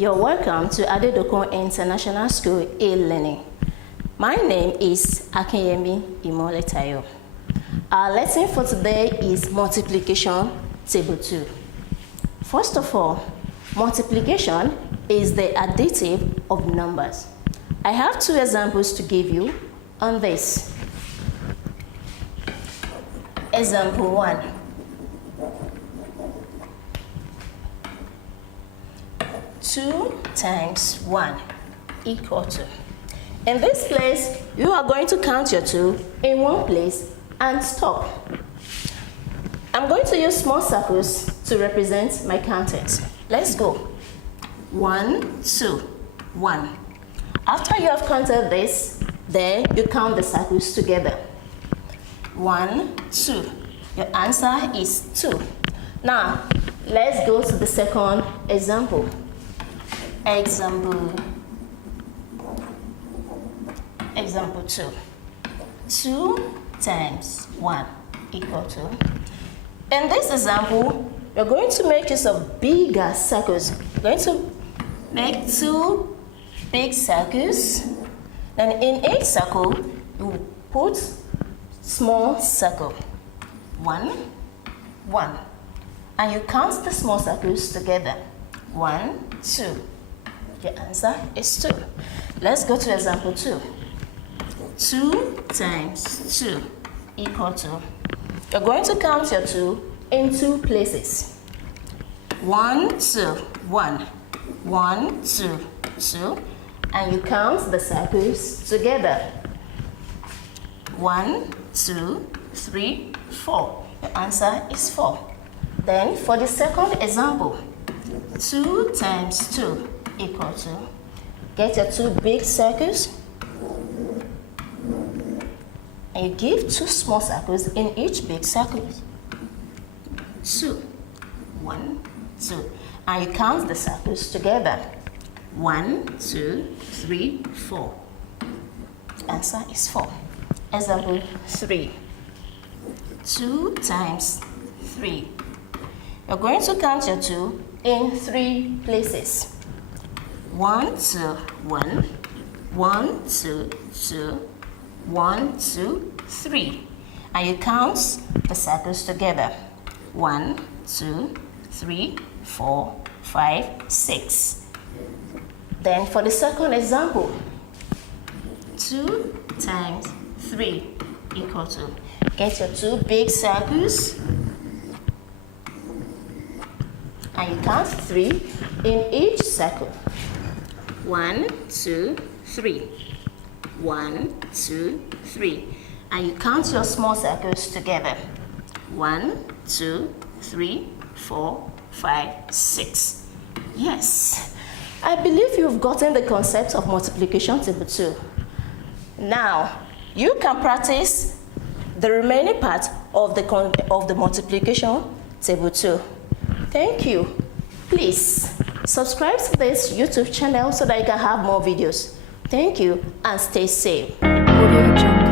You're welcome to Adedokun International School e-learning. My name is Akinyemi Imoletayo. Our lesson for today is multiplication table 2. First of all, multiplication is the additive of numbers. I have two examples to give you on this. Example 1. 2 times 1 equal to. In this place, you are going to count your 2 in one place and stop. I'm going to use small circles to represent my countings. Let's go. 1, 2, 1. After you have counted this, then you count the circles together. 1, 2. Your answer is 2. Now, let's go to the second example. Example 2. 2 times 1 equal to. In this example, you're going to make use of bigger circles. You're going to make 2 big circles. Then in each circle, you put small circle. 1, 1. And you count the small circles together. 1, 2. Your answer is 2. Let's go to example 2. 2 times 2 equal to. You're going to count your 2 in 2 places. 1, 2, 1. 1, 2, 2. And you count the circles together. 1, 2, 3, 4. Your answer is 4. Then for the second example, 2 times 2 equal to. Get your 2 big circles and you give 2 small circles in each big circle. 2, 1, 2. And you count the circles together. 1, 2, 3, 4. Answer is 4. Example 3. 2 times 3. You're going to count your 2 in 3 places. 1, 2, 1. 1, 2, 2. 1, 2, 3. And you count the circles together. 1, 2, 3, 4, 5, 6. Then for the second example, 2 times 3 equal to. Get your 2 big circles and you count 3 in each circle. 1, 2, 3. 1, 2, 3. And you count your small circles together. 1, 2, 3, 4, 5, 6. Yes, I believe you've gotten the concept of multiplication table 2. Now, you can practice the remaining part of the multiplication table 2. Thank you. Please subscribe to this YouTube channel so that you can have more videos. Thank you and stay safe. Audio Jungle.